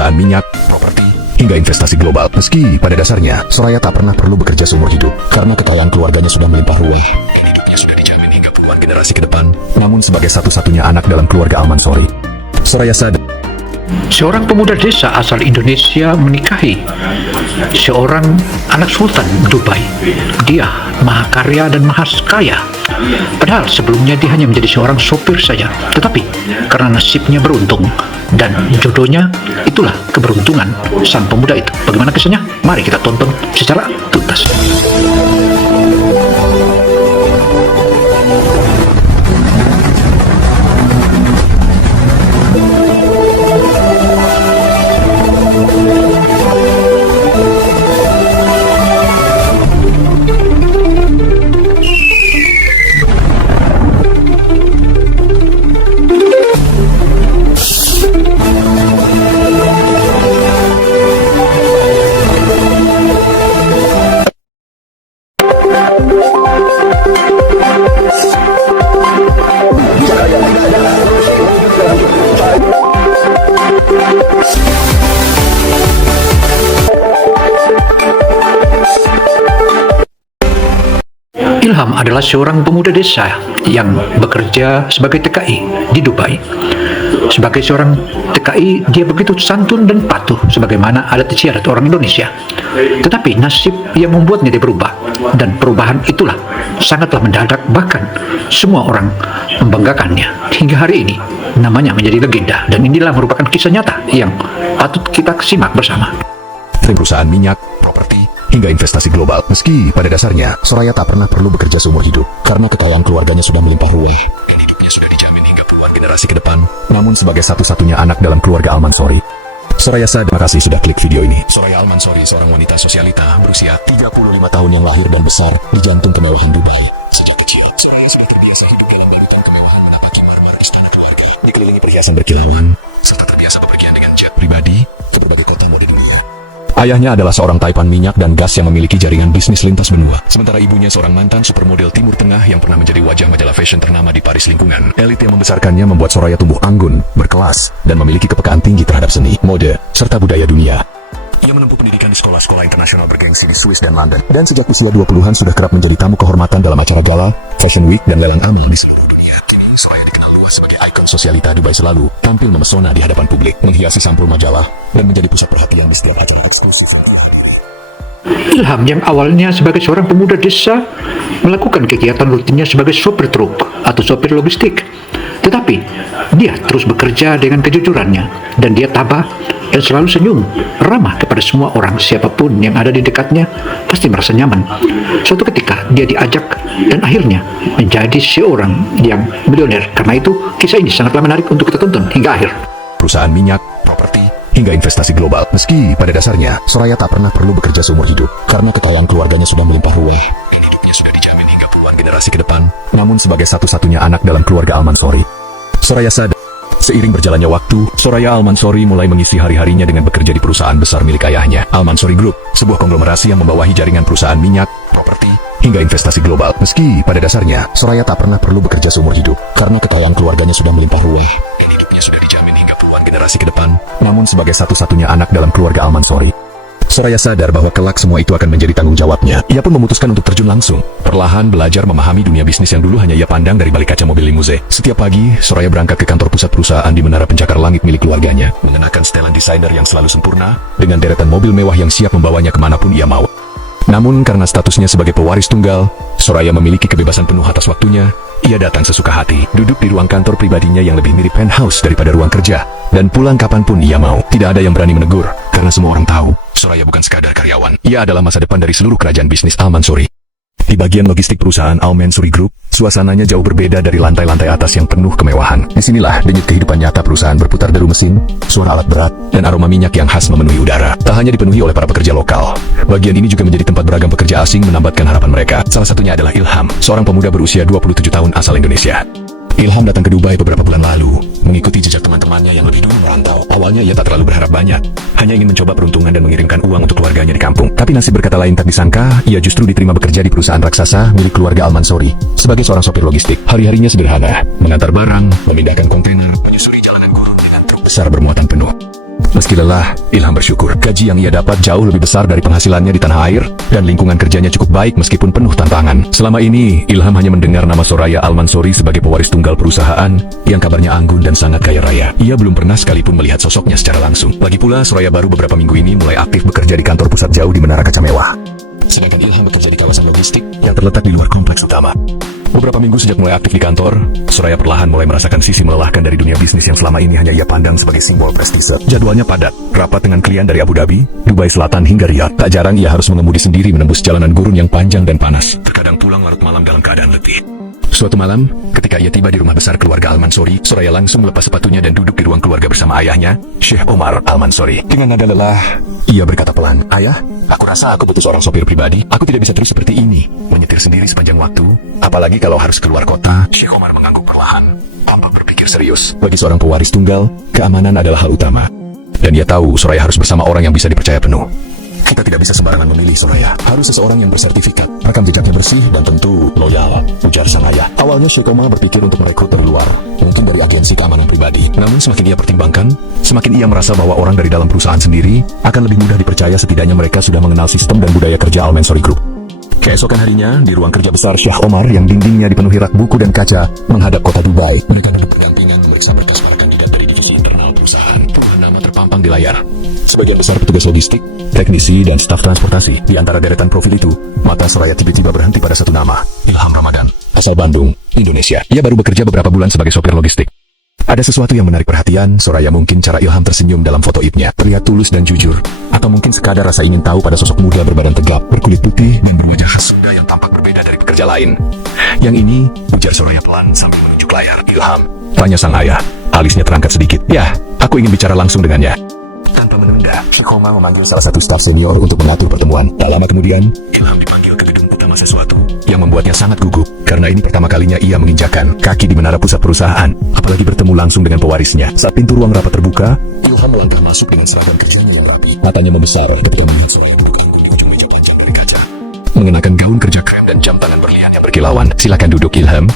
perusahaan minyak, properti, hingga investasi global. Meski pada dasarnya, Soraya tak pernah perlu bekerja seumur hidup karena kekayaan keluarganya sudah melimpah ruah. Hidupnya sudah dijamin hingga puluhan generasi ke depan. Namun sebagai satu-satunya anak dalam keluarga Al-Mansori, Soraya sadar Seorang pemuda desa asal Indonesia menikahi seorang anak sultan Dubai. Dia maha karya dan maha kaya. Padahal sebelumnya dia hanya menjadi seorang sopir saja. Tetapi karena nasibnya beruntung dan jodohnya, itulah keberuntungan sang pemuda itu. Bagaimana kisahnya? Mari kita tonton secara tuntas. Ilham adalah seorang pemuda desa yang bekerja sebagai TKI di Dubai. Sebagai seorang TKI, dia begitu santun dan patuh sebagaimana adat istiadat orang Indonesia. Tetapi nasib yang membuatnya dia berubah, dan perubahan itulah sangatlah mendadak, bahkan semua orang membanggakannya. Hingga hari ini, namanya menjadi legenda, dan inilah merupakan kisah nyata yang patut kita simak bersama. perusahaan minyak, properti, hingga investasi global. Meski pada dasarnya, Soraya tak pernah perlu bekerja seumur hidup karena kekayaan keluarganya sudah melimpah ruah. Dan hidupnya sudah dijamin hingga puluhan generasi ke depan. Namun sebagai satu-satunya anak dalam keluarga Al-Mansori, Soraya sadar. Terima kasih sudah klik video ini. Soraya Al-Mansori, seorang wanita sosialita berusia 35 tahun yang lahir dan besar di jantung kemewahan Dubai. Sejak kecil, Soraya sudah terbiasa hidup dengan membalukan kemewahan menapaki marmer istana keluarga, dikelilingi perhiasan berkilauan, serta terbiasa bepergian dengan jet pribadi ke berbagai kota mode dunia. Ayahnya adalah seorang taipan minyak dan gas yang memiliki jaringan bisnis lintas benua. Sementara ibunya seorang mantan supermodel Timur Tengah yang pernah menjadi wajah majalah fashion ternama di Paris lingkungan. Elit yang membesarkannya membuat Soraya tumbuh anggun, berkelas, dan memiliki kepekaan tinggi terhadap seni, mode, serta budaya dunia. Ia menempuh pendidikan di sekolah-sekolah internasional bergengsi di Swiss dan London. Dan sejak usia 20-an sudah kerap menjadi tamu kehormatan dalam acara gala, fashion week, dan lelang amal di seluruh dunia. Kini Soraya dikenal luas sebagai ikon sosialita Dubai, selalu tampil memesona di hadapan publik, menghiasi sampul majalah, dan menjadi pusat perhatian di setiap acara eksklusif. Ilham yang awalnya sebagai seorang pemuda desa melakukan kegiatan rutinnya sebagai sopir truk atau sopir logistik. Tetapi dia terus bekerja dengan kejujurannya, dan dia tabah dan selalu senyum, ramah kepada semua orang. Siapapun yang ada di dekatnya pasti merasa nyaman. Suatu ketika dia diajak dan akhirnya menjadi seorang yang milioner. Karena itu kisah ini sangatlah menarik untuk kita tonton hingga akhir. Perusahaan minyak, properti, hingga investasi global. Meski pada dasarnya, Soraya tak pernah perlu bekerja seumur hidup karena kekayaan keluarganya sudah melimpah ruah. Dan hidupnya sudah dijamin hingga puluhan generasi ke depan. Namun sebagai satu-satunya anak dalam keluarga Al-Mansori, Soraya sadar. Seiring berjalannya waktu, Soraya Al-Mansori mulai mengisi hari-harinya dengan bekerja di perusahaan besar milik ayahnya, Al-Mansori Group, sebuah konglomerasi yang membawahi jaringan perusahaan minyak, properti, hingga investasi global. Meski pada dasarnya, Soraya tak pernah perlu bekerja seumur hidup karena kekayaan keluarganya sudah melimpah ruah. Dan hidupnya sudah dijamin hingga puluhan generasi ke depan. Namun sebagai satu-satunya anak dalam keluarga Al-Mansori, Soraya sadar bahwa kelak semua itu akan menjadi tanggung jawabnya. Ia pun memutuskan untuk terjun langsung, perlahan belajar memahami dunia bisnis yang dulu hanya ia pandang dari balik kaca mobil limuse. Setiap pagi, Soraya berangkat ke kantor pusat perusahaan di menara pencakar langit milik keluarganya, mengenakan setelan desainer yang selalu sempurna, dengan deretan mobil mewah yang siap membawanya kemanapun ia mau. Namun karena statusnya sebagai pewaris tunggal, Soraya memiliki kebebasan penuh atas waktunya. Ia datang sesuka hati, duduk di ruang kantor pribadinya yang lebih mirip penthouse daripada ruang kerja, dan pulang kapanpun ia mau. Tidak ada yang berani menegur, karena semua orang tahu, Soraya bukan sekadar karyawan. Ia adalah masa depan dari seluruh kerajaan bisnis Al-Mansori. Di bagian logistik perusahaan Al-Mansori Group, suasananya jauh berbeda dari lantai-lantai atas yang penuh kemewahan. Disinilah denyut kehidupan nyata perusahaan berputar deru mesin, suara alat berat, dan aroma minyak yang khas memenuhi udara. Tak hanya dipenuhi oleh para pekerja lokal, bagian ini juga menjadi tempat beragam pekerja asing menambatkan harapan mereka. Salah satunya adalah Ilham, seorang pemuda berusia 27 tahun asal Indonesia. Ilham datang ke Dubai beberapa bulan lalu, mengikuti jejak teman-temannya yang lebih dulu merantau. Awalnya ia tak terlalu berharap banyak, hanya ingin mencoba peruntungan dan mengirimkan uang untuk keluarganya di kampung. Tapi nasib berkata lain tak disangka, ia justru diterima bekerja di perusahaan raksasa milik keluarga Al-Mansori. Sebagai seorang sopir logistik, hari-harinya sederhana, mengantar barang, memindahkan kontainer, menyusuri jalanan gurun dengan truk besar bermuatan penuh. Meski lelah, Ilham bersyukur gaji yang ia dapat jauh lebih besar dari penghasilannya di tanah air, dan lingkungan kerjanya cukup baik meskipun penuh tantangan. Selama ini, Ilham hanya mendengar nama Soraya Al-Mansori sebagai pewaris tunggal perusahaan yang kabarnya anggun dan sangat kaya raya. Ia belum pernah sekalipun melihat sosoknya secara langsung. Lagi pula, Soraya baru beberapa minggu ini mulai aktif bekerja di kantor pusat jauh di Menara Kaca Mewah. Sedangkan Ilham bekerja di kawasan logistik yang terletak di luar kompleks utama. Beberapa minggu sejak mulai aktif di kantor, Soraya perlahan mulai merasakan sisi melelahkan dari dunia bisnis yang selama ini hanya ia pandang sebagai simbol prestise. Jadwalnya padat, rapat dengan klien dari Abu Dhabi, Dubai Selatan hingga Riyadh. Tak jarang ia harus mengemudi sendiri menembus jalanan gurun yang panjang dan panas. Terkadang pulang larut malam dalam keadaan letih. Suatu malam, ketika ia tiba di rumah besar keluarga Al-Mansori, Soraya langsung melepas sepatunya dan duduk di ruang keluarga bersama ayahnya, Syekh Omar Al-Mansori. Dengan nada lelah, ia berkata pelan, "Ayah, aku rasa aku butuh seorang sopir pribadi. Aku tidak bisa terus seperti ini, menyetir sendiri sepanjang waktu. Apalagi kalau harus keluar kota." Syekh Omar mengangguk perlahan, tanpa berpikir serius. Bagi seorang pewaris tunggal, keamanan adalah hal utama. Dan ia tahu Soraya harus bersama orang yang bisa dipercaya penuh. "Kita tidak bisa sembarangan memilih, Soraya. Harus seseorang yang bersertifikat, rekam jejaknya bersih, dan tentu loyal," ujar sang ayah. Awalnya Syekh Omar berpikir untuk merekrut dari luar, mungkin dari agensi keamanan pribadi. Namun semakin ia pertimbangkan, semakin ia merasa bahwa orang dari dalam perusahaan sendiri akan lebih mudah dipercaya, setidaknya mereka sudah mengenal sistem dan budaya kerja Al-Mansori Group. Keesokan harinya, di ruang kerja besar Syekh Omar yang dindingnya dipenuhi rak buku dan kaca menghadap kota Dubai, mereka duduk berdampingan memeriksa berkas para kandidat dari divisi internal perusahaan. Puluhan nama terpampang di layar. Sebagian besar petugas logistik, teknisi, dan staf transportasi. Di antara deretan profil itu, mata Soraya tiba-tiba berhenti pada satu nama, Ilham Ramadan, asal Bandung, Indonesia. Ia baru bekerja beberapa bulan sebagai sopir logistik. Ada sesuatu yang menarik perhatian Soraya. Mungkin cara Ilham tersenyum dalam foto ipnya terlihat tulus dan jujur, atau mungkin sekadar rasa ingin tahu pada sosok muda berbadan tegap, berkulit putih, dan berwajah khas Sunda yang tampak berbeda dari pekerja lain. "Yang ini," ujar Soraya pelan sambil menunjuk layar. "Ilham?" tanya sang ayah. Alisnya terangkat sedikit. "Ya, aku ingin bicara langsung dengannya." Tanpa menunda, Syekh Omar memanggil salah satu staf senior untuk mengatur pertemuan. Tak lama kemudian, Ilham dipanggil ke gedung utama sesuatu yang membuatnya sangat gugup, karena ini pertama kalinya ia menginjakan kaki di menara pusat perusahaan, apalagi bertemu langsung dengan pewarisnya. Saat pintu ruang rapat terbuka, Ilham melangkah masuk dengan seragam kerjanya yang rapi. Matanya membesar ketika melihat Soraya duduk di ujung meja panjang dari kaca, mengenakan gaun kerja krem dan jam tangan berlian yang berkilauan. "Silakan duduk, Ilham,"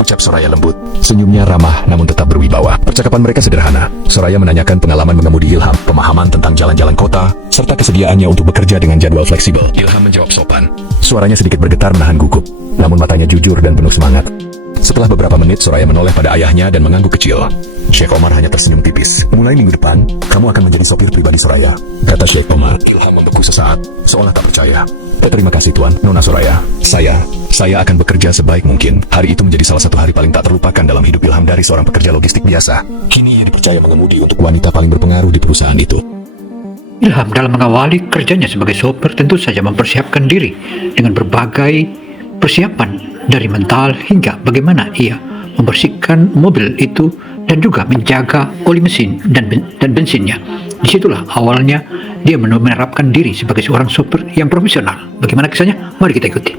ucap Soraya lembut. Senyumnya ramah namun tetap berwibawa. Percakapan mereka sederhana. Soraya menanyakan pengalaman mengemudi Ilham, pemahaman tentang jalan-jalan kota, serta kesediaannya untuk bekerja dengan jadwal fleksibel. Ilham menjawab sopan. Suaranya sedikit bergetar menahan gugup, namun matanya jujur dan penuh semangat. Setelah beberapa menit, Soraya menoleh pada ayahnya dan mengangguk kecil. Syekh Omar hanya tersenyum tipis. "Mulai minggu depan, kamu akan menjadi sopir pribadi Soraya," kata Syekh Omar. Ilham membeku sesaat, seolah tak percaya. "Terima kasih Tuan, Nona Soraya. Saya akan bekerja sebaik mungkin." Hari itu menjadi salah satu hari paling tak terlupakan dalam hidup Ilham dari seorang pekerja logistik biasa. Kini ia dipercaya mengemudi untuk wanita paling berpengaruh di perusahaan itu. Ilham dalam mengawali kerjanya sebagai sopir tentu saja mempersiapkan diri dengan berbagai persiapan dari mental hingga bagaimana ia membersihkan mobil itu dan juga menjaga oli mesin dan bensinnya. Disitulah awalnya dia menerapkan diri sebagai seorang sopir yang profesional. Bagaimana kisahnya? Mari kita ikuti.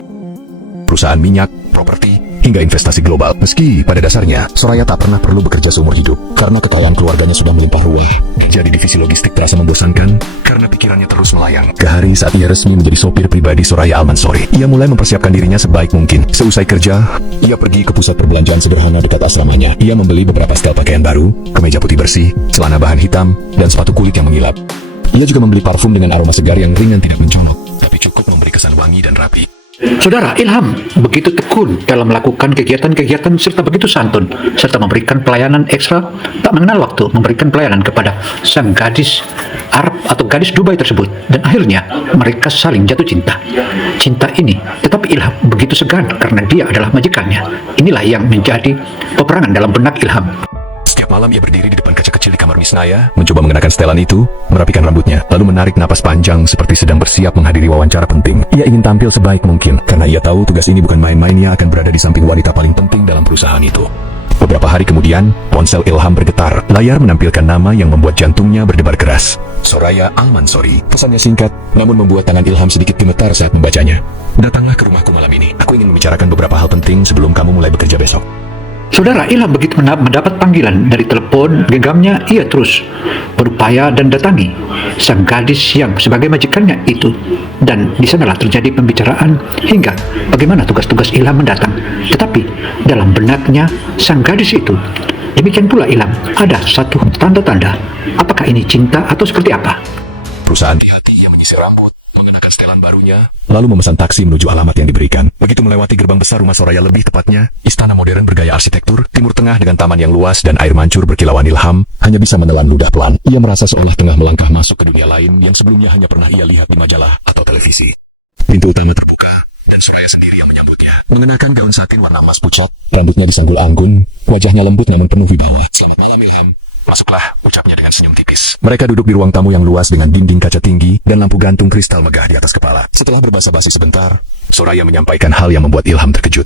Perusahaan minyak, properti, hingga investasi global. Meski pada dasarnya, Soraya tak pernah perlu bekerja seumur hidup, karena kekayaan keluarganya sudah melimpah ruah. Jadi divisi logistik terasa membosankan, karena pikirannya terus melayang. Ke hari saat ia resmi menjadi sopir pribadi Soraya Al-Mansori, ia mulai mempersiapkan dirinya sebaik mungkin. Seusai kerja, ia pergi ke pusat perbelanjaan sederhana dekat asramanya. Ia membeli beberapa setel pakaian baru, kemeja putih bersih, celana bahan hitam, dan sepatu kulit yang mengilap. Ia juga membeli parfum dengan aroma segar yang ringan, tidak mencolok, tapi cukup memberi kesan wangi dan rapi. Saudara, Ilham begitu tekun dalam melakukan kegiatan-kegiatan serta begitu santun, serta memberikan pelayanan ekstra, tak mengenal waktu memberikan pelayanan kepada sang gadis Arab atau gadis Dubai tersebut, dan akhirnya mereka saling jatuh cinta. Cinta ini, tetapi Ilham begitu segan karena dia adalah majikannya. Inilah yang menjadi peperangan dalam benak Ilham. Setiap malam ia berdiri di depan kaca kecil di kamar Misnaya, mencoba mengenakan setelan itu, merapikan rambutnya, lalu menarik napas panjang seperti sedang bersiap menghadiri wawancara penting. Ia ingin tampil sebaik mungkin, karena ia tahu tugas ini bukan main-main. Ia akan berada di samping wanita paling penting dalam perusahaan itu. Beberapa hari kemudian, ponsel Ilham bergetar. Layar menampilkan nama yang membuat jantungnya berdebar keras. Soraya Al-Mansori. Pesannya singkat, namun membuat tangan Ilham sedikit gemetar saat membacanya. "Datanglah ke rumahku malam ini. Aku ingin membicarakan beberapa hal penting sebelum kamu mulai bekerja besok." Saudara, Ilham begitu mendapat panggilan dari telepon genggamnya, ia terus berupaya dan datangi sang gadis yang sebagai majikannya itu. Dan di sanalah terjadi pembicaraan hingga bagaimana tugas-tugas Ilham mendatang. Tetapi dalam benaknya sang gadis itu Demikian pula Ilham, ada satu tanda-tanda. Apakah ini cinta atau seperti apa? Perusahaan yang menyisir rambut, mengenakan setelan barunya, lalu memesan taksi menuju alamat yang diberikan. Begitu melewati gerbang besar rumah Soraya, lebih tepatnya istana modern bergaya arsitektur Timur Tengah dengan taman yang luas dan air mancur berkilauan, Ilham hanya bisa menelan ludah pelan. Ia merasa seolah tengah melangkah masuk ke dunia lain yang sebelumnya hanya pernah ia lihat di majalah atau televisi. Pintu utama terbuka dan Soraya sendiri yang menyambutnya. Mengenakan gaun satin warna emas pucat, rambutnya disanggul anggun, wajahnya lembut namun penuh wibawa. Selamat malam, Ilham. Masuklah, ucapnya dengan senyum tipis. Mereka duduk di ruang tamu yang luas dengan dinding kaca tinggi dan lampu gantung kristal megah di atas kepala. Setelah berbasa-basi sebentar, Soraya menyampaikan hal yang membuat Ilham terkejut.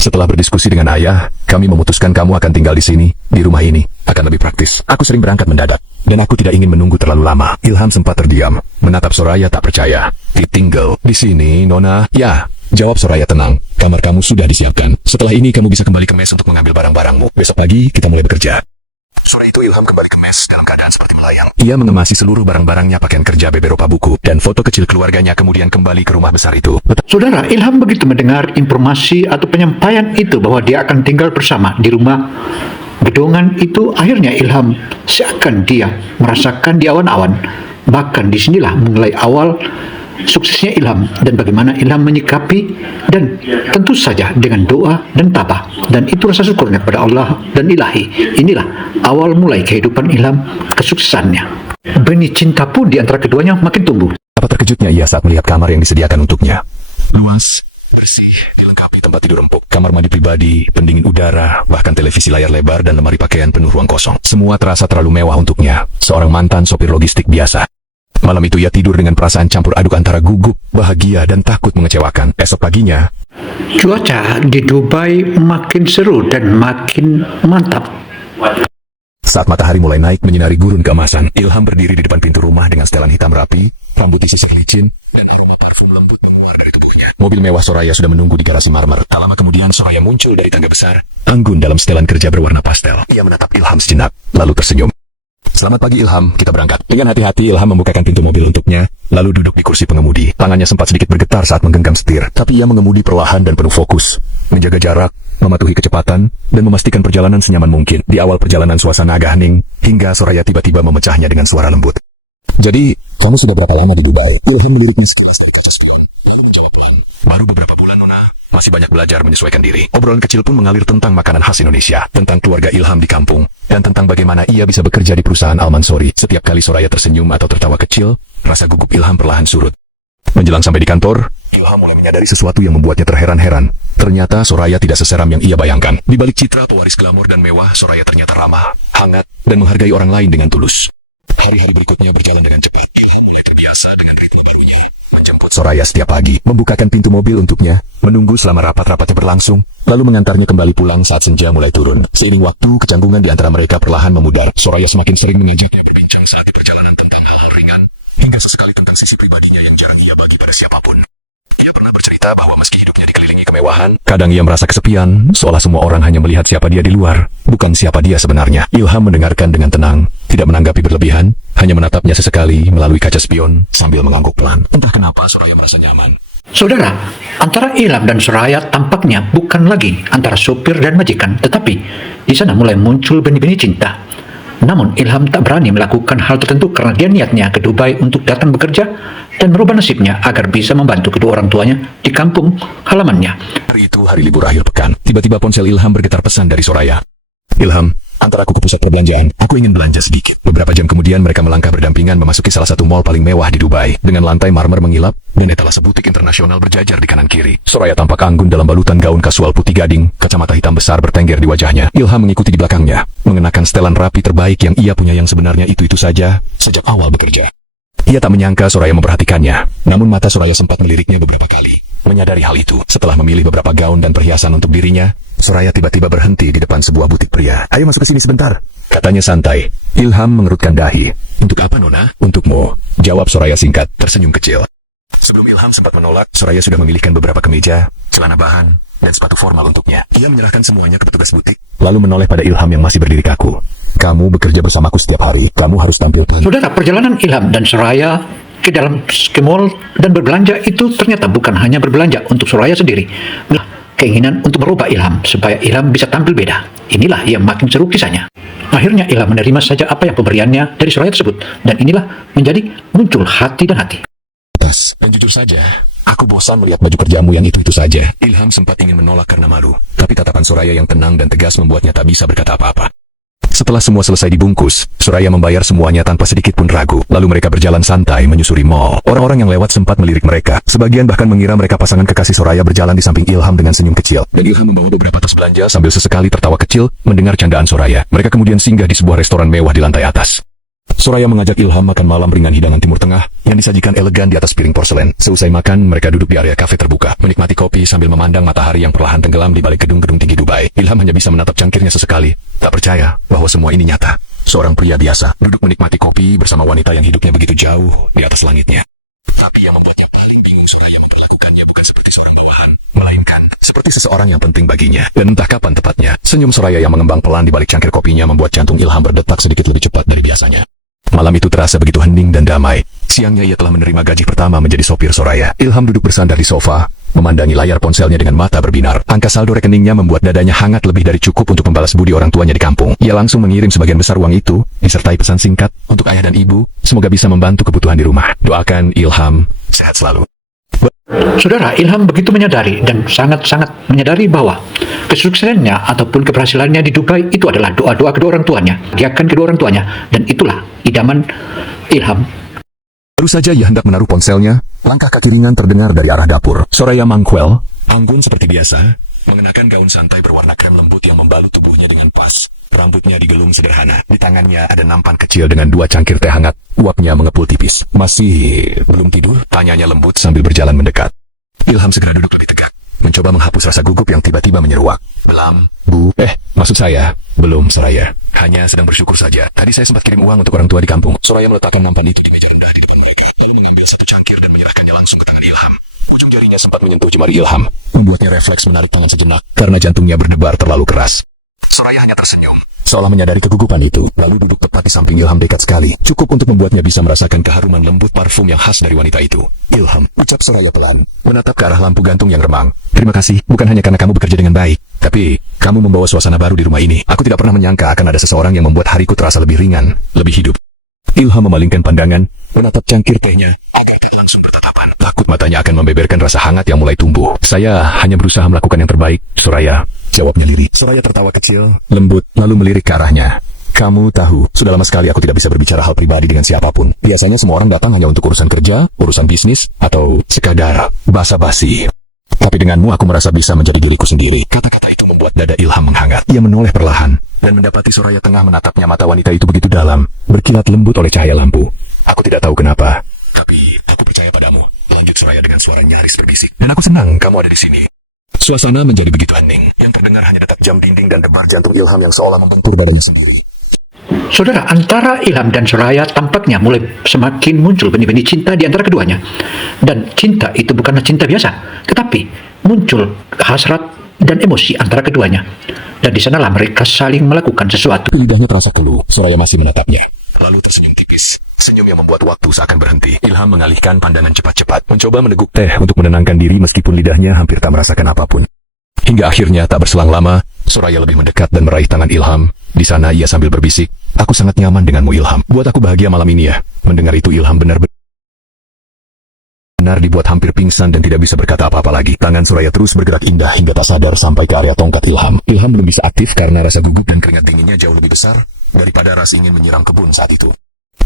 Setelah berdiskusi dengan ayah, kami memutuskan kamu akan tinggal di sini, di rumah ini. Akan lebih praktis. Aku sering berangkat mendadak, dan aku tidak ingin menunggu terlalu lama. Ilham sempat terdiam, menatap Soraya tak percaya. Ditinggal di sini, Nona? Ya. Jawab Soraya tenang. Kamar kamu sudah disiapkan. Setelah ini kamu bisa kembali ke mes untuk mengambil barang-barangmu. Besok pagi kita mulai bekerja. Sore itu Ilham kembali ke mes dalam keadaan seperti melayang. Ia mengemasi seluruh barang-barangnya, pakaian kerja, beberapa buku, dan foto kecil keluarganya, kemudian kembali ke rumah besar itu. Saudara, Ilham begitu mendengar informasi atau penyampaian itu bahwa dia akan tinggal bersama di rumah gedongan itu, akhirnya Ilham seakan dia merasakan di awan-awan. Bahkan disinilah mulai awal suksesnya Ilham dan bagaimana Ilham menyikapi, dan tentu saja dengan doa dan tabah, dan itu rasa syukurnya kepada Allah dan Ilahi. Inilah awal mulai kehidupan Ilham, kesuksesannya. Benih cinta pun di antara keduanya makin tumbuh. Apa terkejutnya ia saat melihat kamar yang disediakan untuknya. Luas, bersih, dilengkapi tempat tidur empuk, kamar mandi pribadi, pendingin udara, bahkan televisi layar lebar dan lemari pakaian penuh ruang kosong. Semua terasa terlalu mewah untuknya, seorang mantan sopir logistik biasa. Malam itu ia tidur dengan perasaan campur aduk antara gugup, bahagia, dan takut mengecewakan. Esok paginya, Cuaca di Dubai makin seru dan makin mantap. saat matahari mulai naik menyinari gurun keemasan, Ilham berdiri di depan pintu rumah dengan setelan hitam rapi, rambut disisir licin, dan aroma parfum lembut menguar dari tubuhnya. Mobil mewah Soraya sudah menunggu di garasi marmer. Tak lama kemudian Soraya muncul dari tangga besar, anggun dalam setelan kerja berwarna pastel. Ia menatap Ilham sejenak, lalu tersenyum. Selamat pagi Ilham, kita berangkat. Dengan hati-hati Ilham membukakan pintu mobil untuknya, lalu duduk di kursi pengemudi. Tangannya sempat sedikit bergetar saat menggenggam setir, tapi ia mengemudi perlahan dan penuh fokus, menjaga jarak, mematuhi kecepatan, dan memastikan perjalanan senyaman mungkin. Di awal perjalanan suasana agak hening, hingga Soraya tiba-tiba memecahnya dengan suara lembut. Jadi, kamu sudah berapa lama di Dubai? Ilham meliriknya sekelas dari kaca spion, lalu menjawab pelan. Baru beberapa bulan, Nona. Masih banyak belajar menyesuaikan diri. Obrolan kecil pun mengalir tentang makanan khas Indonesia, tentang keluarga Ilham di kampung, dan tentang bagaimana ia bisa bekerja di perusahaan Al-Mansuri. Setiap kali Soraya tersenyum atau tertawa kecil, rasa gugup Ilham perlahan surut. Menjelang sampai di kantor, Ilham mulai menyadari sesuatu yang membuatnya terheran-heran. Ternyata Soraya tidak seseram yang ia bayangkan. Di balik citra pewaris glamor dan mewah, Soraya ternyata ramah, hangat, dan menghargai orang lain dengan tulus. Hari-hari berikutnya berjalan dengan cepat. Ilham mulai terbiasa dengan ritme barunya. Menjemput Soraya setiap pagi, membukakan pintu mobil untuknya, menunggu selama rapat-rapatnya berlangsung, lalu mengantarnya kembali pulang saat senja mulai turun. Seiring waktu, kecanggungan di antara mereka perlahan memudar. Soraya semakin sering mengajaknya berbincang saat di perjalanan tentang hal-hal ringan, hingga sesekali tentang sisi pribadinya yang jarang ia bagi pada siapapun. Ia pernah bercerita bahwa meski hidupnya dikelilingi kemewahan, kadang ia merasa kesepian, seolah semua orang hanya melihat siapa dia di luar, bukan siapa dia sebenarnya. Ilham mendengarkan dengan tenang, tidak menanggapi berlebihan, hanya menatapnya sesekali melalui kaca spion sambil mengangguk pelan. Entah kenapa Soraya merasa nyaman. Saudara, antara Ilham dan Soraya tampaknya bukan lagi antara sopir dan majikan, tetapi di sana mulai muncul benih-benih cinta. Namun Ilham tak berani melakukan hal tertentu karena dia niatnya ke Dubai untuk datang bekerja dan merubah nasibnya agar bisa membantu kedua orang tuanya di kampung halamannya. Hari itu hari libur akhir pekan. Tiba-tiba ponsel Ilham bergetar pesan dari Soraya. Ilham, antar aku ke pusat perbelanjaan. Aku ingin belanja sedikit. Beberapa jam kemudian mereka melangkah berdampingan memasuki salah satu mall paling mewah di Dubai. Dengan lantai marmer mengilap dan etalase butik internasional berjajar di kanan kiri. Soraya tampak anggun dalam balutan gaun kasual putih gading, kacamata hitam besar bertengger di wajahnya. Ilham mengikuti di belakangnya, mengenakan setelan rapi terbaik yang ia punya yang sebenarnya itu-itu saja sejak awal bekerja. Ia tak menyangka Soraya memperhatikannya, namun mata Soraya sempat meliriknya beberapa kali. Menyadari hal itu, setelah memilih beberapa gaun dan perhiasan untuk dirinya, Soraya tiba-tiba berhenti di depan sebuah butik pria. Ayo masuk ke sini sebentar, katanya santai. Ilham mengerutkan dahi. Untuk apa, Nona? Untukmu, jawab Soraya singkat, tersenyum kecil. Sebelum Ilham sempat menolak, Soraya sudah memilihkan beberapa kemeja, celana bahan, dan sepatu formal untuknya. Ia menyerahkan semuanya ke petugas butik, lalu menoleh pada Ilham yang masih berdiri kaku. Kamu bekerja bersamaku setiap hari, kamu harus tampil. Saudara, perjalanan Ilham dan Soraya ke dalam mall dan berbelanja itu ternyata bukan hanya berbelanja untuk Soraya sendiri. keinginan untuk merubah Ilham supaya Ilham bisa tampil beda. Inilah yang makin seru kisahnya. Akhirnya Ilham menerima saja apa yang pemberiannya dari Soraya tersebut, dan inilah menjadi muncul hati dan hati. Dan jujur saja, aku bosan melihat baju kerjamu yang itu-itu saja. Ilham sempat ingin menolak karena malu, tapi tatapan Soraya yang tenang dan tegas membuatnya tak bisa berkata apa-apa. Setelah semua selesai dibungkus, Soraya membayar semuanya tanpa sedikit pun ragu. Lalu mereka berjalan santai menyusuri mall. Orang-orang yang lewat sempat melirik mereka. Sebagian bahkan mengira mereka pasangan kekasih Soraya berjalan di samping Ilham dengan senyum kecil. Dan Ilham membawa beberapa tas belanja sambil sesekali tertawa kecil mendengar candaan Soraya. Mereka kemudian singgah di sebuah restoran mewah di lantai atas. Soraya mengajak Ilham makan malam ringan hidangan Timur Tengah yang disajikan elegan di atas piring porselen. Seusai makan, mereka duduk di area kafe terbuka, menikmati kopi sambil memandang matahari yang perlahan tenggelam di balik gedung-gedung tinggi Dubai. Ilham hanya bisa menatap cangkirnya sesekali, tak percaya bahwa semua ini nyata. Seorang pria biasa duduk menikmati kopi bersama wanita yang hidupnya begitu jauh di atas langitnya. Tapi yang membuatnya paling bingung, Soraya memperlakukannya bukan seperti seorang bawahan, melainkan seperti seseorang yang penting baginya. Dan entah kapan tepatnya, senyum Soraya yang mengembang pelan di balik cangkir kopinya membuat jantung Ilham berdetak sedikit lebih cepat dari biasanya. Malam itu terasa begitu hening dan damai. Siangnya ia telah menerima gaji pertama menjadi sopir Soraya. Ilham duduk bersandar di sofa, memandangi layar ponselnya dengan mata berbinar. Angka saldo rekeningnya membuat dadanya hangat lebih dari cukup untuk membalas budi orang tuanya di kampung. Ia langsung mengirim sebagian besar uang itu, disertai pesan singkat untuk ayah dan ibu, semoga bisa membantu kebutuhan di rumah. Doakan Ilham sehat selalu. Saudara, Ilham begitu menyadari dan sangat-sangat menyadari bahwa kesuksesannya ataupun keberhasilannya di Dubai itu adalah doa-doa kedua orang tuanya, diakan kedua orang tuanya, dan itulah idaman Ilham. Baru saja ia hendak menaruh ponselnya, langkah kaki ringan terdengar dari arah dapur. Soraya Mangkwel, anggun seperti biasa, mengenakan gaun santai berwarna krem lembut yang membalut tubuhnya dengan pas. Rambutnya digelung sederhana. Di tangannya ada nampan kecil dengan 2 cangkir teh hangat. Uapnya mengepul tipis. Masih belum tidur? Tanyanya lembut sambil berjalan mendekat. Ilham segera duduk lebih tegak, mencoba menghapus rasa gugup yang tiba-tiba menyeruak. Belam, Bu. Maksud saya, belum, Soraya. Hanya sedang bersyukur saja. Tadi saya sempat kirim uang untuk orang tua di kampung. Soraya meletakkan nampan itu di meja rendah di depan mereka, lalu mengambil 1 cangkir dan menyerahkannya langsung ke tangan Ilham. Ujung jarinya sempat menyentuh jemari Ilham, membuatnya refleks menarik tangan sejenak karena jantungnya berdebar terlalu keras. Soraya hanya tersenyum, seolah menyadari kegugupan itu, lalu duduk tepat di samping Ilham dekat sekali, cukup untuk membuatnya bisa merasakan keharuman lembut parfum yang khas dari wanita itu. Ilham, ucap Soraya pelan, menatap ke arah lampu gantung yang remang. Terima kasih, bukan hanya karena kamu bekerja dengan baik, tapi kamu membawa suasana baru di rumah ini. Aku tidak pernah menyangka akan ada seseorang yang membuat hariku terasa lebih ringan, lebih hidup. Ilham memalingkan pandangan, menatap cangkir tehnya, agak langsung bertatapan. Takut matanya akan membeberkan rasa hangat yang mulai tumbuh. Saya hanya berusaha melakukan yang terbaik, Soraya, jawabnya lirih. Soraya tertawa kecil, lembut, lalu melirik ke arahnya. Kamu tahu, sudah lama sekali aku tidak bisa berbicara hal pribadi dengan siapapun. Biasanya semua orang datang hanya untuk urusan kerja, urusan bisnis, atau sekadar basa-basi. Tapi denganmu aku merasa bisa menjadi diriku sendiri. Kata-kata itu membuat dada Ilham menghangat. Ia menoleh perlahan, dan mendapati Soraya tengah menatapnya. Mata wanita itu begitu dalam, berkilat lembut oleh cahaya lampu. Aku tidak tahu kenapa, tapi aku percaya padamu, lanjut Soraya dengan suara nyaris berbisik. Dan aku senang kamu ada di sini. Suasana menjadi begitu hening, yang terdengar hanya detak jam dinding dan debar jantung Ilham yang seolah membentur badannya sendiri. Saudara, antara Ilham dan Soraya tampaknya mulai semakin muncul benih-benih cinta di antara keduanya. Dan cinta itu bukanlah cinta biasa, tetapi muncul hasrat dan emosi antara keduanya. Dan di sanalah mereka saling melakukan sesuatu. Lidahnya terasa keluh, Soraya masih menatapnya. Lalu tersenyum tipis, senyum yang membuat waktu seakan berhenti. Ilham mengalihkan pandangan cepat-cepat, mencoba meneguk teh untuk menenangkan diri meskipun lidahnya hampir tak merasakan apapun. Hingga akhirnya tak berselang lama, Soraya lebih mendekat dan meraih tangan Ilham. Di sana ia sambil berbisik, aku sangat nyaman denganmu Ilham. Buat aku bahagia malam ini ya. Mendengar itu Ilham benar-benar dibuat hampir pingsan dan tidak bisa berkata apa-apa lagi. Tangan Soraya terus bergerak indah hingga tak sadar sampai ke area tongkat Ilham. Ilham belum bisa aktif karena rasa gugup dan keringat dinginnya jauh lebih besar daripada rasa ingin menyerang kebun saat itu.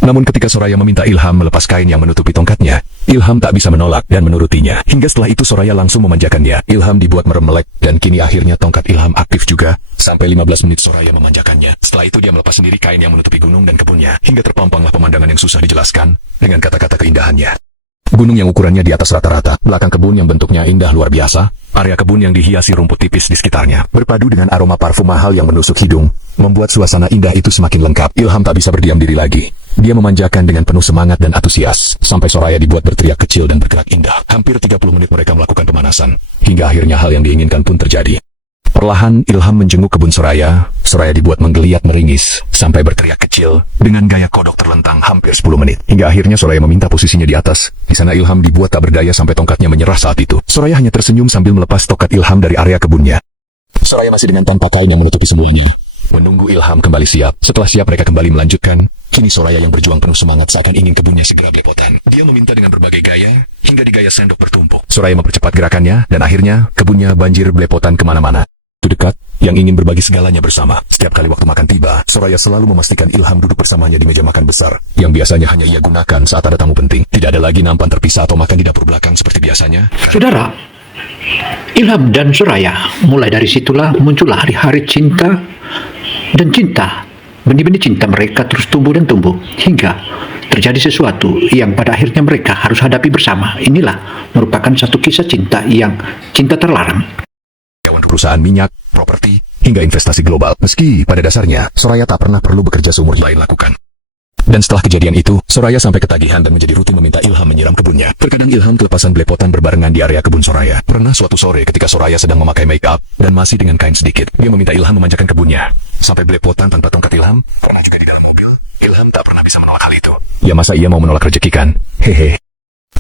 Namun ketika Soraya meminta Ilham melepas kain yang menutupi tongkatnya, Ilham tak bisa menolak dan menurutinya. Hingga setelah itu Soraya langsung memanjakannya. Ilham dibuat meremelek dan kini akhirnya tongkat Ilham aktif juga. Sampai 15 menit Soraya memanjakannya. Setelah itu dia melepas sendiri kain yang menutupi gunung dan kebunnya. Hingga terpampanglah pemandangan yang susah dijelaskan dengan kata-kata keindahannya. Gunung yang ukurannya di atas rata-rata, belakang kebun yang bentuknya indah luar biasa, area kebun yang dihiasi rumput tipis di sekitarnya, berpadu dengan aroma parfum mahal yang menusuk hidung, membuat suasana indah itu semakin lengkap. Ilham tak bisa berdiam diri lagi. Dia memanjakan dengan penuh semangat dan antusias, sampai Soraya dibuat berteriak kecil dan bergerak indah. Hampir 30 menit mereka melakukan pemanasan, hingga akhirnya hal yang diinginkan pun terjadi. Perlahan Ilham menjenguk kebun Soraya. Soraya dibuat menggeliat meringis sampai berteriak kecil dengan gaya kodok terlentang hampir 10 menit. Hingga akhirnya Soraya meminta posisinya di atas. Di sana Ilham dibuat tak berdaya sampai tongkatnya menyerah saat itu. Soraya hanya tersenyum sambil melepas tongkat Ilham dari area kebunnya. Soraya masih dengan tanpa kain yang menutupi semuanya. Menunggu Ilham kembali siap. Setelah siap mereka kembali melanjutkan. Kini Soraya yang berjuang penuh semangat seakan ingin kebunnya segera belepotan. Dia meminta dengan berbagai gaya, hingga digaya sendok bertumpuk. Soraya mempercepat gerakannya, dan akhirnya kebunnya banjir belepotan kemana-mana. Itu dekat, yang ingin berbagi segalanya bersama. Setiap kali waktu makan tiba, Soraya selalu memastikan Ilham duduk bersamanya di meja makan besar, yang biasanya hanya ia gunakan saat ada tamu penting. Tidak ada lagi nampan terpisah atau makan di dapur belakang seperti biasanya. Saudara, Ilham dan Soraya, mulai dari situlah muncullah hari-hari cinta dan cinta. Benih-benih cinta mereka terus tumbuh dan tumbuh, hingga terjadi sesuatu yang pada akhirnya mereka harus hadapi bersama. Inilah merupakan satu kisah cinta yang cinta terlarang. Perusahaan minyak, properti, hingga investasi global. Meski pada dasarnya, Soraya tak pernah perlu bekerja seumur lain lakukan. Dan setelah kejadian itu, Soraya sampai ketagihan dan menjadi rutin meminta Ilham menyiram kebunnya. Terkadang Ilham kelepasan belepotan berbarengan di area kebun Soraya. Pernah suatu sore ketika Soraya sedang memakai make up dan masih dengan kain sedikit, dia meminta Ilham memanjakan kebunnya. Sampai belepotan tanpa tongkat Ilham, pernah juga di dalam mobil. Ilham tak pernah bisa menolak hal itu. Ya masa ia mau menolak rezeki kan? Hehe.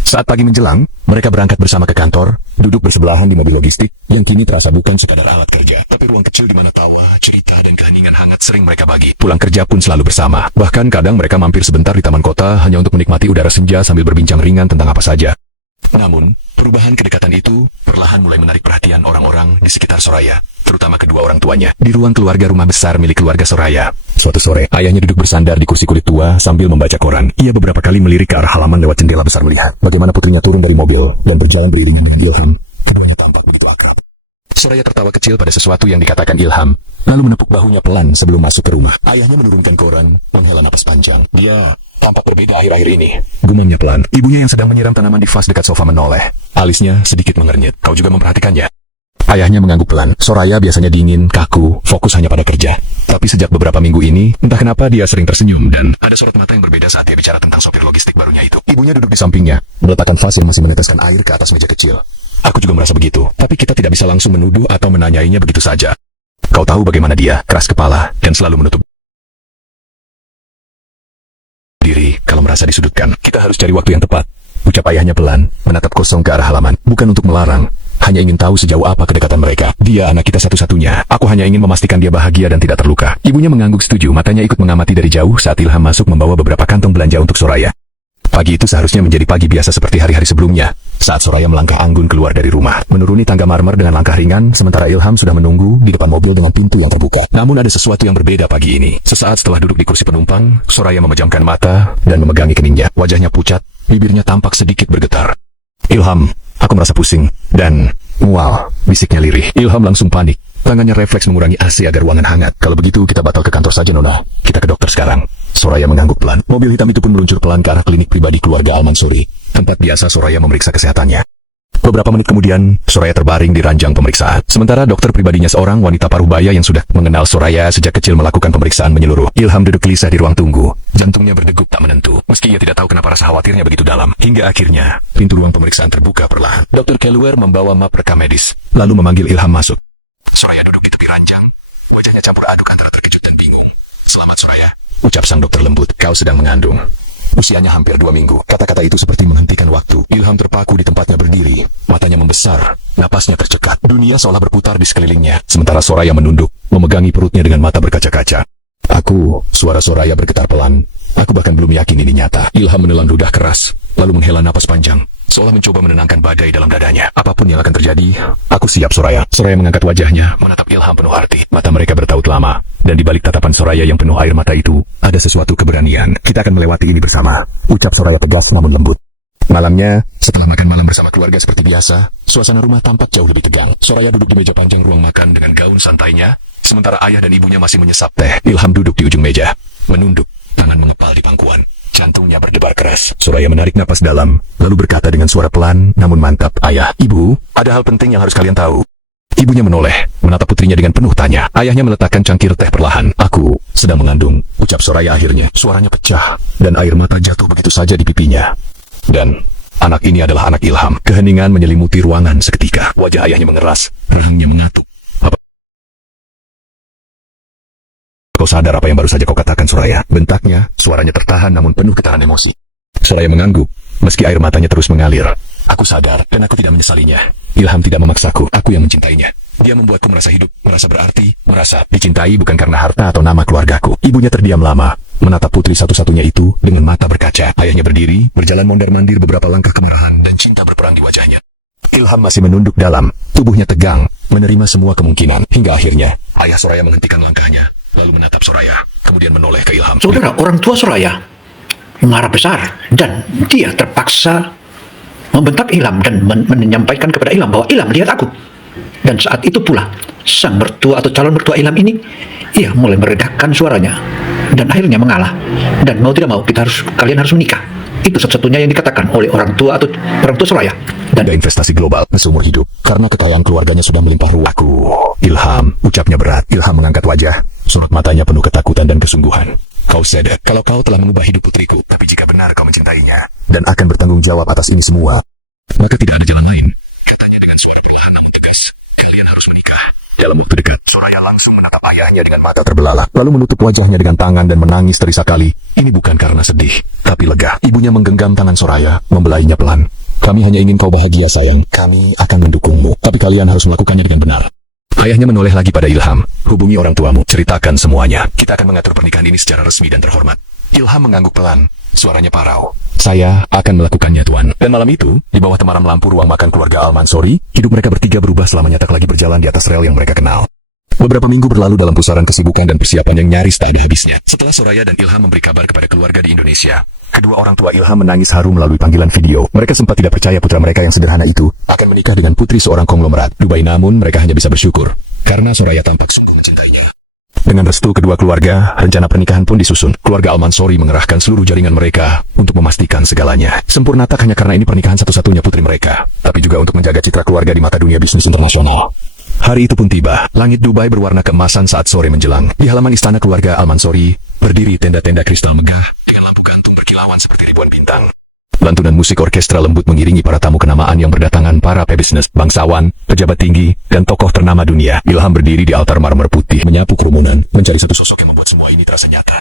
Saat pagi menjelang, mereka berangkat bersama ke kantor, duduk bersebelahan di mobil logistik, yang kini terasa bukan sekadar alat kerja, tapi ruang kecil di mana tawa, cerita, dan keheningan hangat sering mereka bagi. Pulang kerja pun selalu bersama. Bahkan kadang mereka mampir sebentar di taman kota hanya untuk menikmati udara senja sambil berbincang ringan tentang apa saja. Namun, perubahan kedekatan itu perlahan mulai menarik perhatian orang-orang di sekitar Soraya, terutama kedua orang tuanya. Di ruang keluarga rumah besar milik keluarga Soraya, suatu sore, ayahnya duduk bersandar di kursi kulit tua sambil membaca koran. Ia beberapa kali melirik ke arah halaman lewat jendela besar melihat bagaimana putrinya turun dari mobil dan berjalan beriringan dengan Ilham. Keduanya tampak begitu akrab. Soraya tertawa kecil pada sesuatu yang dikatakan Ilham, lalu menepuk bahunya pelan sebelum masuk ke rumah. Ayahnya menurunkan koran, menghela napas panjang. Dia tampak berbeda akhir-akhir ini. Gumamnya pelan. Ibunya yang sedang menyiram tanaman di vas dekat sofa menoleh. Alisnya sedikit mengernyit. Kau juga memperhatikannya? Ayahnya mengangguk pelan. Soraya biasanya dingin, kaku, fokus hanya pada kerja. Tapi sejak beberapa minggu ini, entah kenapa dia sering tersenyum dan ada sorot mata yang berbeda saat dia bicara tentang sopir logistik barunya itu. Ibunya duduk di sampingnya, meletakkan vas yang masih meneteskan air ke atas meja kecil. Aku juga merasa begitu, tapi kita tidak bisa langsung menuduh atau menanyainya begitu saja. Kau tahu bagaimana dia, keras kepala, dan selalu menutup diri kalau merasa disudutkan. Kita harus cari waktu yang tepat. Ucap ayahnya pelan, menatap kosong ke arah halaman. Bukan untuk melarang, hanya ingin tahu sejauh apa kedekatan mereka. Dia anak kita satu-satunya. Aku hanya ingin memastikan dia bahagia dan tidak terluka. Ibunya mengangguk setuju, matanya ikut mengamati dari jauh saat Ilham masuk membawa beberapa kantong belanja untuk Soraya. Pagi itu seharusnya menjadi pagi biasa seperti hari-hari sebelumnya. Saat Soraya melangkah anggun keluar dari rumah, menuruni tangga marmer dengan langkah ringan, sementara Ilham sudah menunggu di depan mobil dengan pintu yang terbuka. Namun ada sesuatu yang berbeda pagi ini. Sesaat setelah duduk di kursi penumpang, Soraya memejamkan mata dan memegangi keningnya. Wajahnya pucat, bibirnya tampak sedikit bergetar. Ilham, aku merasa pusing dan mual, bisiknya lirih. Ilham langsung panik. Tangannya refleks mengurangi AC agar ruangan hangat. Kalau begitu kita batal ke kantor saja, Nona. Kita ke dokter sekarang. Soraya mengangguk pelan. Mobil hitam itu pun meluncur pelan ke arah klinik pribadi keluarga Al-Mansuri, tempat biasa Soraya memeriksa kesehatannya. Beberapa menit kemudian, Soraya terbaring di ranjang pemeriksaan. Sementara dokter pribadinya seorang wanita paruh baya yang sudah mengenal Soraya sejak kecil melakukan pemeriksaan menyeluruh. Ilham duduk gelisah di ruang tunggu. Jantungnya berdegup tak menentu. Meski ia tidak tahu kenapa rasa khawatirnya begitu dalam. Hingga akhirnya, pintu ruang pemeriksaan terbuka perlahan. Dr. Keluer membawa map rekam medis, lalu memanggil Ilham masuk. Soraya duduk di tepi ranjang. Wajahnya campur aduk antara terkejut dan bingung. Selamat, Soraya, ucap sang dokter lembut. Kau sedang mengandung. Usianya hampir 2 minggu. Kata-kata itu seperti menghentikan waktu. Ilham terpaku di tempatnya berdiri. Matanya membesar, napasnya tercekat. Dunia seolah berputar di sekelilingnya. Sementara Soraya menunduk, memegangi perutnya dengan mata berkaca-kaca. Suara Soraya bergetar pelan. Aku bahkan belum yakin ini nyata. Ilham menelan ludah keras, lalu menghela napas panjang, seolah mencoba menenangkan badai dalam dadanya. Apapun yang akan terjadi, aku siap, Soraya. Soraya mengangkat wajahnya, menatap Ilham penuh arti. Mata mereka bertaut lama, dan di balik tatapan Soraya yang penuh air mata itu, ada sesuatu keberanian. Kita akan melewati ini bersama, ucap Soraya tegas namun lembut. Malamnya, setelah makan malam bersama keluarga seperti biasa, suasana rumah tampak jauh lebih tegang. Soraya duduk di meja panjang ruang makan dengan gaun santainya, sementara ayah dan ibunya masih menyesap teh. Ilham duduk di ujung meja, menunduk, tangan mengepal di pangkuan. Jantungnya berdebar keras. Soraya menarik napas dalam, lalu berkata dengan suara pelan namun mantap, "Ayah, Ibu, ada hal penting yang harus kalian tahu." Ibunya menoleh, menatap putrinya dengan penuh tanya. Ayahnya meletakkan cangkir teh perlahan. "Aku sedang mengandung," ucap Soraya akhirnya. Suaranya pecah, dan air mata jatuh begitu saja di pipinya. Dan anak ini adalah anak Ilham. Keheningan menyelimuti ruangan seketika. Wajah ayahnya mengeras, rahangnya mengatup. Kau sadar apa yang baru saja kau katakan, Soraya? Bentaknya, suaranya tertahan namun penuh getaran emosi. Soraya mengangguk, meski air matanya terus mengalir. Aku sadar, dan aku tidak menyesalinya. Ilham tidak memaksaku, aku yang mencintainya. Dia membuatku merasa hidup, merasa berarti, merasa dicintai bukan karena harta atau nama keluargaku. Ibunya terdiam lama, menatap putri satu-satunya itu dengan mata berkaca. Ayahnya berdiri, berjalan mondar-mandir beberapa langkah kemarahan dan cinta berperang di wajahnya. Ilham masih menunduk dalam, tubuhnya tegang, menerima semua kemungkinan. Hingga akhirnya, ayah Soraya menghentikan langkahnya, lalu menatap Soraya, kemudian menoleh ke Ilham. Saudara, orang tua Soraya marah besar dan dia terpaksa membentak Ilham dan menyampaikan kepada Ilham bahwa Ilham lihat aku. Dan saat itu pula sang mertua atau calon mertua Ilham ini ia mulai meredahkan suaranya dan akhirnya mengalah. Dan mau tidak mau kalian harus menikah. Itu satu-satunya yang dikatakan oleh orang tua atau orang tua Soraya. Dan Ada investasi global seumur hidup karena kekayaan keluarganya sudah melimpah ruah. Aku, Ilham, ucapnya berat. Ilham mengangkat wajah, sorot matanya penuh ketakutan dan kesungguhan. Kau sadar kalau kau telah mengubah hidup putriku, tapi jika benar kau mencintainya dan akan bertanggung jawab atas ini semua, maka tidak ada jalan lain. Katanya dengan suara perlahan namun tegas, kalian harus menikah. Dalam waktu dekat, Soraya langsung menatap ayahnya dengan mata terbelalak, lalu menutup wajahnya dengan tangan dan menangis terisak kali. Ini bukan karena sedih, tapi lega. Ibunya menggenggam tangan Soraya, membelainya pelan. Kami hanya ingin kau bahagia, sayang. Kami akan mendukungmu, tapi kalian harus melakukannya dengan benar. Ayahnya menoleh lagi pada Ilham. Hubungi orang tuamu, ceritakan semuanya. Kita akan mengatur pernikahan ini secara resmi dan terhormat. Ilham mengangguk pelan, suaranya parau. Saya akan melakukannya, Tuan. Dan malam itu, di bawah temaram lampu ruang makan keluarga Al-Mansori, hidup mereka bertiga berubah selamanya tak lagi berjalan di atas rel yang mereka kenal. Beberapa minggu berlalu dalam pusaran kesibukan dan persiapan yang nyaris tak ada habisnya. Setelah Soraya dan Ilham memberi kabar kepada keluarga di Indonesia, kedua orang tua Ilham menangis haru melalui panggilan video. Mereka sempat tidak percaya putra mereka yang sederhana itu akan menikah dengan putri seorang konglomerat Dubai, namun mereka hanya bisa bersyukur karena Soraya tampak sungguh mencintainya. Dengan restu kedua keluarga, rencana pernikahan pun disusun. Keluarga Al-Mansori mengerahkan seluruh jaringan mereka untuk memastikan segalanya. Sempurna tak hanya karena ini pernikahan satu-satunya putri mereka, tapi juga untuk menjaga citra keluarga di mata dunia bisnis internasional. Hari itu pun tiba. Langit Dubai berwarna keemasan saat sore menjelang. Di halaman istana keluarga Al-Mansori, berdiri tenda-tenda kristal megah dengan lampu gantung berkilauan seperti ribuan bintang. Lantunan musik orkestra lembut mengiringi para tamu kenamaan yang berdatangan, para pebisnis, bangsawan, pejabat tinggi, dan tokoh ternama dunia. Ilham berdiri di altar marmer putih, menyapu kerumunan, mencari satu sosok yang membuat semua ini terasa nyata.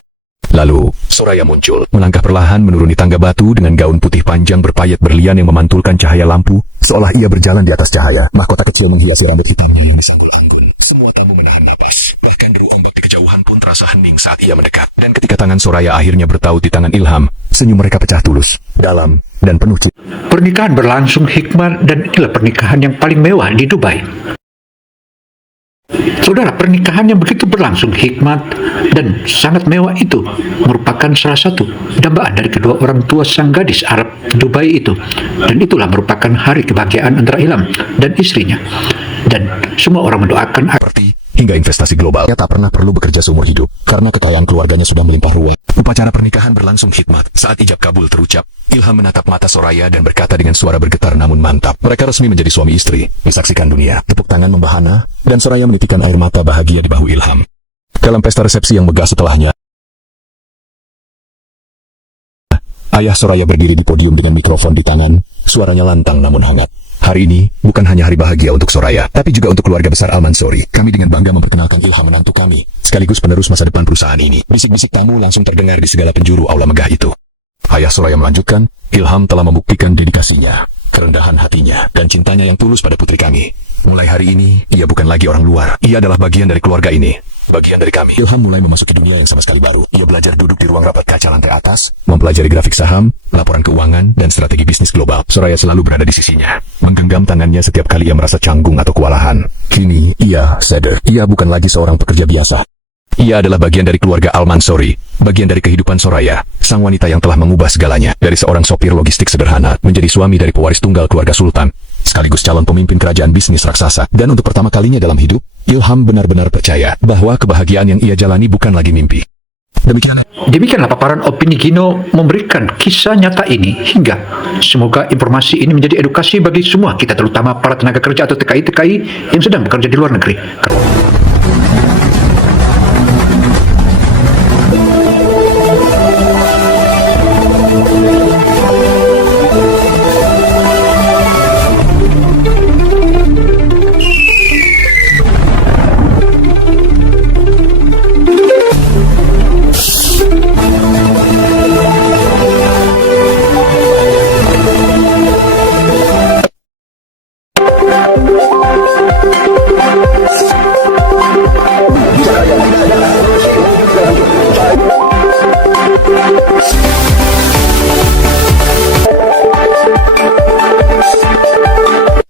Lalu, Soraya muncul, melangkah perlahan menuruni tangga batu dengan gaun putih panjang berpayet berlian yang memantulkan cahaya lampu, seolah ia berjalan di atas cahaya. Mahkota kecil menghiasi rambut hitamnya. Semua tamu menahan napas, bahkan deru ombak di kejauhan pun terasa hening saat ia mendekat. Dan ketika tangan Soraya akhirnya bertaut di tangan Ilham, senyum mereka pecah tulus, dalam, dan penuh cinta. pernikahan berlangsung hikmat dan inilah pernikahan yang paling mewah di Dubai. Saudara, pernikahan yang begitu berlangsung hikmat dan sangat mewah itu merupakan salah satu dambaan dari kedua orang tua sang gadis Arab Dubai itu. Dan itulah merupakan hari kebahagiaan antara Ilham dan istrinya. Dan semua orang mendoakan Seperti hingga investasi global. Ia tak pernah perlu bekerja seumur hidup karena kekayaan keluarganya sudah melimpah ruah. Upacara pernikahan berlangsung hikmat. Saat ijab kabul terucap, Ilham menatap mata Soraya dan berkata dengan suara bergetar namun mantap. Mereka resmi menjadi suami istri. Disaksikan dunia. Tepuk tangan membahana dan Soraya menitikkan air mata bahagia di bahu Ilham. Dalam pesta resepsi yang megah setelahnya, ayah Soraya berdiri di podium dengan mikrofon di tangan. Suaranya lantang namun hangat. Hari ini bukan hanya hari bahagia untuk Soraya, tapi juga untuk keluarga besar Al-Mansori. Kami dengan bangga memperkenalkan Ilham menantu kami, sekaligus penerus masa depan perusahaan ini. Bisik-bisik tamu langsung terdengar di segala penjuru aula megah itu. Ayah Soraya melanjutkan, Ilham telah membuktikan dedikasinya, kerendahan hatinya, dan cintanya yang tulus pada putri kami. Mulai hari ini, ia bukan lagi orang luar. Ia adalah bagian dari keluarga ini. Bagian dari kami. Ilham mulai memasuki dunia yang sama sekali baru. Ia belajar duduk di ruang rapat kaca lantai atas, mempelajari grafik saham, laporan keuangan, dan strategi bisnis global. Soraya selalu berada di sisinya, menggenggam tangannya setiap kali ia merasa canggung atau kewalahan. Kini, ia sadar, ia bukan lagi seorang pekerja biasa. Ia adalah bagian dari keluarga Al-Mansori, bagian dari kehidupan Soraya, sang wanita yang telah mengubah segalanya, dari seorang sopir logistik sederhana, menjadi suami dari pewaris tunggal keluarga sultan, sekaligus calon pemimpin kerajaan bisnis raksasa. Dan untuk pertama kalinya dalam hidup, Ilham benar-benar percaya bahwa kebahagiaan yang ia jalani bukan lagi mimpi. Demikianlah paparan opini Gino memberikan kisah nyata ini, hingga semoga informasi ini menjadi edukasi bagi semua kita, terutama para tenaga kerja atau TKI-TKI yang sedang bekerja di luar negeri.